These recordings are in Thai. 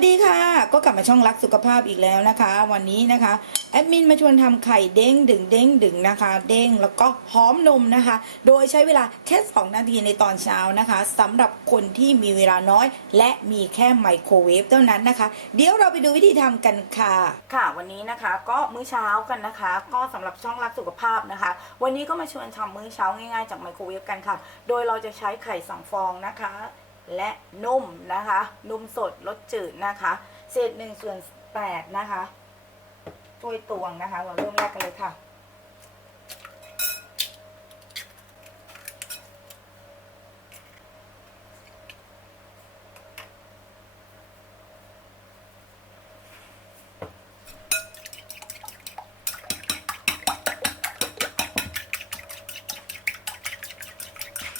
วัสดีค่ะก็กลับมาช่องรักสุขภาพอีกแล้วนะคะวันนี้นะคะแอดมินมาชวนทำไข่เด้งดึงนะคะเด้งแล้วก็หอมนมนะคะโดยใช้เวลาแค่2นาทีในตอนเช้านะคะสำหรับคนที่มีเวลาน้อยและมีแค่ไมโครเวฟเท่านั้นนะคะเดี๋ยวเราไปดูวิธีทำกันค่ะวันนี้นะคะก็มื้อเช้ากันนะคะก็สำหรับช่องรักสุขภาพนะคะวันนี้ก็มาชวนทำมื้อเช้าง่ายๆจากไมโครเวฟกันค่ะโดยเราจะใช้ไข่2 ฟองนะคะและนมนะคะนมสดรสจืดนะคะเศษ1/8นะคะถ้วยตวงนะคะเราเริ่มแรกกันเลยค่ะ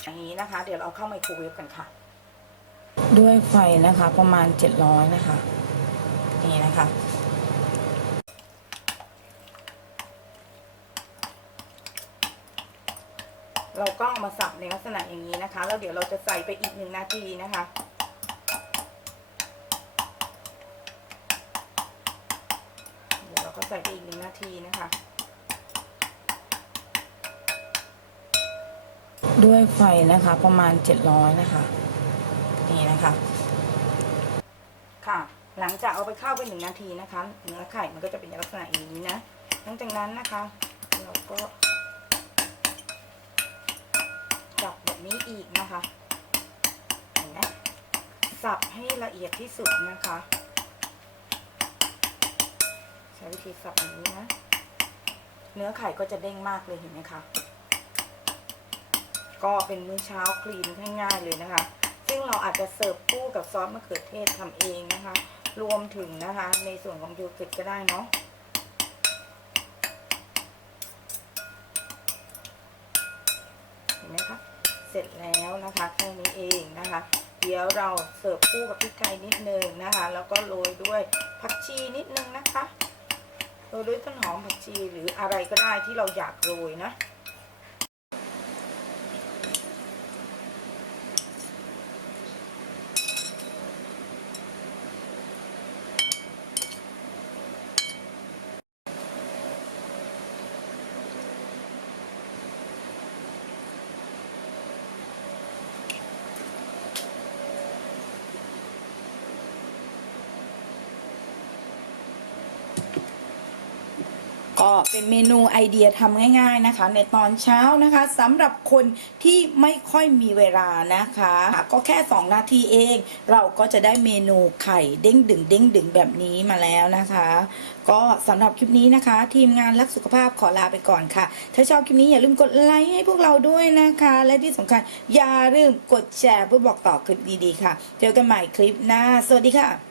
อย่างนี้นะคะเดี๋ยวเราเข้าไมโครเวฟกันค่ะด้วยไฟนะคะประมาณ700นะคะนี่นะคะเราก็เอามาสับในลักษณะอย่างนี้นะคะแล้วเดี๋ยวเราจะใส่ไปอีก1 นาทีนะคะเดี๋ยวเราก็ใส่ไปอีก1 นาทีนะคะด้วยไฟนะคะประมาณ700นะคะนี่นะคะค่ะหลังจากเอาไปเข้าไป1 นาทีนะคะเนื้อไข่มันก็จะเป็นลักษณะอย่างนี้นะหลังจากนั้นนะคะเราก็จับแบบนี้อีกนะคะเห็นไหมสับให้ละเอียดที่สุดนะคะใช้วิธีสับอย่างนี้นะเนื้อไข่ก็จะเด้งมากเลยเห็นไหมคะก็เป็นมื้อเช้าคลีนง่ายๆเลยนะคะซึ่งเราอาจจะเสิร์ฟคู่กับซอสมะเขือเทศทำเองนะคะรวมถึงนะคะในส่วนของโยเกิร์ตก็ได้เนาะเห็นไหมคะเสร็จแล้วนะคะแค่นี้เองนะคะเดี๋ยวเราเสิร์ฟคู่กับพริกไทยนิดนึงนะคะแล้วก็โรยด้วยผักชีนิดนึงนะคะโรยด้วยต้นหอมผักชีหรืออะไรก็ได้ที่เราอยากโรยนะก็เป็นเมนูไอเดียทำง่ายๆนะคะในตอนเช้านะคะสำหรับคนที่ไม่ค่อยมีเวลานะคะก็แค่2 นาทีเองเราก็จะได้เมนูไข่เด้งดึงแบบนี้มาแล้วนะคะก็สำหรับคลิปนี้นะคะทีมงานรักสุขภาพขอลาไปก่อนค่ะถ้าชอบคลิปนี้อย่าลืมกดไลค์ให้พวกเราด้วยนะคะและที่สำคัญอย่าลืมกดแชร์เพื่อบอกต่อคลิปดีๆค่ะเจอกันใหม่คลิปหน้าสวัสดีค่ะ